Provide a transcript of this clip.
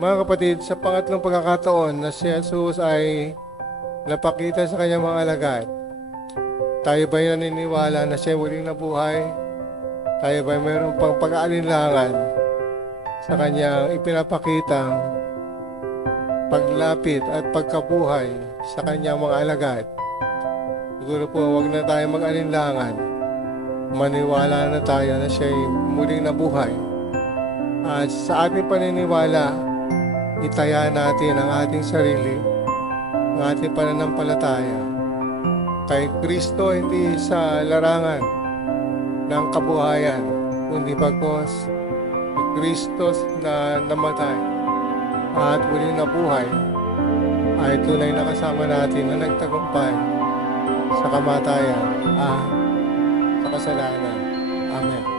Mga kapatid, sa pangatlong pagkakataon na si Jesus ay napakita sa kanyang mga alagad, tayo ba'y naniniwala na siya muling nabuhay? Tayo ba'y mayroon pang pag-aalinlangan sa kanyang ipinapakitang paglapit at pagkabuhay sa kanyang mga alagad? Siguro po, huwag na tayo mag-alinlangan. Maniwala na tayo na siya'y muling nabuhay. At sa ating paniniwala, itaya natin ang ating sarili, ang ating pananampalataya kay Kristo, hindi sa larangan ng kabuhayan, kundi bagkus si Kristo na namatay at muling nabuhay ay tunay na kasama natin na nagtagumpay sa kamatayan, sa kasalanan. Amen.